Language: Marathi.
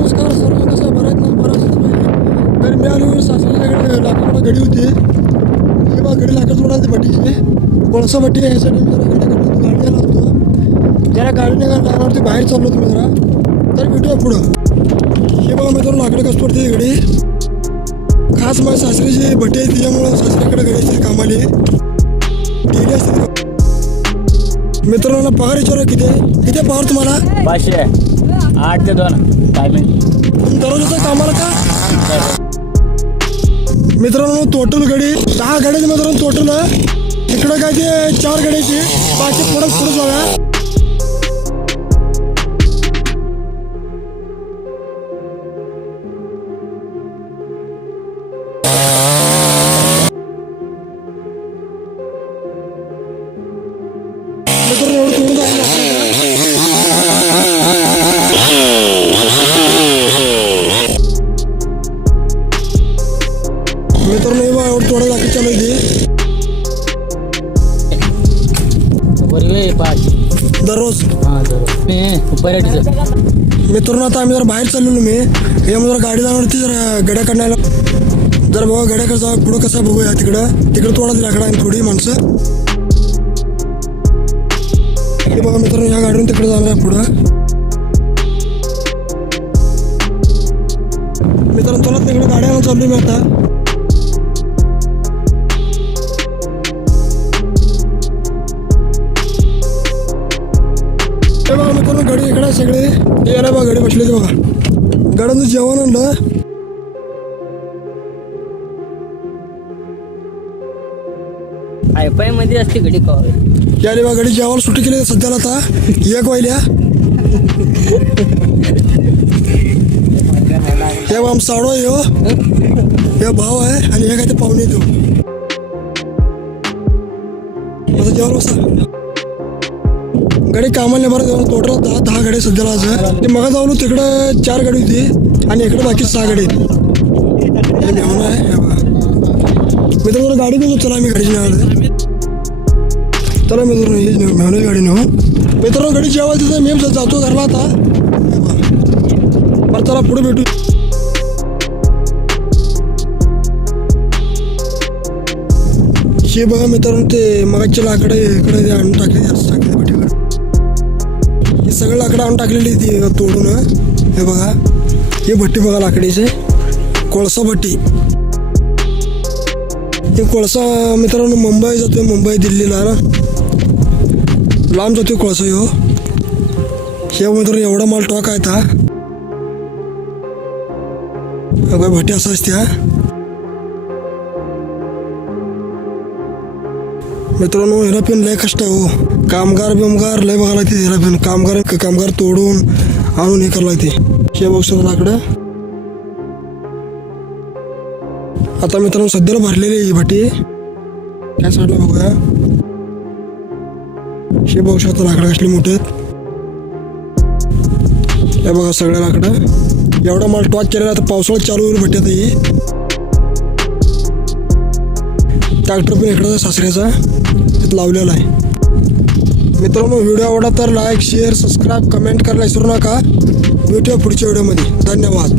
नमस्कार सर्व कसं बरं आहेत ना बरं असतं तर मी आलो सासऱ्याकडे लाकडाला गडी होती हे बा गडी लाकड सोडायची भट्टीची कोळसा भट्टी यासाठी मी जरा गाडी आला होतो जरा गाडीने लागणारती बाहेर चाललो तुम्ही जरा तर भेटूया पुढं हे बघा मी तर लाकडं कसं पडते गडी खास माझ्या सासऱ्याची भट्टी आहे त्याच्यामुळं सासऱ्याकडे गडी असते कामाली गेली असते मित्रांना पगार विचारा किती पगार तुम्हाला 500 8 ते 2 टायमिंग दररोजचं कामाला का मित्रांनो टोटल गाडी 6 गाड्याची मित्रांनो टोटल इकडं काय ते 4 गाड्याची बाकी पुढं बघा मित्रांनो एवढं थोडं लाकडी चालू दररोज मित्रांनो आता आम्ही जरा बाहेर चाललेलो मी यामध्ये जरा गाडी जाणारती जरा गड्या काढण्याला जरा बघा गड्या कसा पुढं कसा बघूया तिकडं थोडा लाकडा आहे थोडी माणसं हे बघा मित्रांनो ह्या गाडीवरून तिकडे जाणार आहे पुढं मित्रांनो चला तिकडे गाड्याला चाललोय मी आता हे बघा मित्रांनो गाडी इकडे सगळे यायला बघा गाडी बसले ते बघा गाड्यांचं जेवण आणलं हायफाय मध्ये असते घडी याले बघा गाडी जेवायला सुट्टी केली सध्याला आता 1 वाजल्या हे बघा साडो आहे हो हे भाव आहे आणि हे काय ते पाहुणे येतो आता जेवायला बसा गाडी कामाला बरं टोटल 10 गाडी सध्याला आज ते मग जाऊन तिकडं 4 गाडी होती आणि इकडे बाकी 6 गाडी हे मेहून आहे हे बघा मित्रांनो गाडी घेतो चला आम्ही गाडीची नाव चला मित्रांनो हेच मेहून गाडी नेऊ मित्रांनो गाडी जेवायला तिथं मी जातो घरला आता बरं चला पुढे भेटू हे बघा मित्रांनो ते मगाचे लाकडं इकडे आणून टाकले जास्त टाकले भट्टीकडे हे सगळं लाकडं आणून टाकलेली ती तोडून हे बघा ही भट्टी बघा लाकडीचे कोळसा भट्टी हे कोळसा मित्रांनो मुंबई जातोय मुंबई दिल्लीला ना लांब जातोय कोळसा ह्यो हे मित्रांनो एवढा माल टॉक आहे था बघा भट्टी असं असते हा मित्रांनो ह्याला पण लय कष्ट आहे हो कामगार लय बघायला लागते ह्याला पण कामगार तोडून आणून हे करायला लागते हे बघ शकतो लाकडं आता मित्रांनो सध्याला भरलेली ही भट्टी काय साईडला बघूया हे बघू शकतो लाकडं कसली मोठे हे बघा सगळ्या लाकडं एवढा माल टॉक केलेला आता पावसाळ्यात चालू होईल भट्टी आता ही ट्रॅक्टर पण इकडं सासऱ्याचा लावलेला आहे मित्रांनो व्हिडिओ आवडला तर लाईक शेअर सबस्क्राईब कमेंट करायला विसरू नका भेटूया पुढच्या व्हिडिओमध्ये धन्यवाद.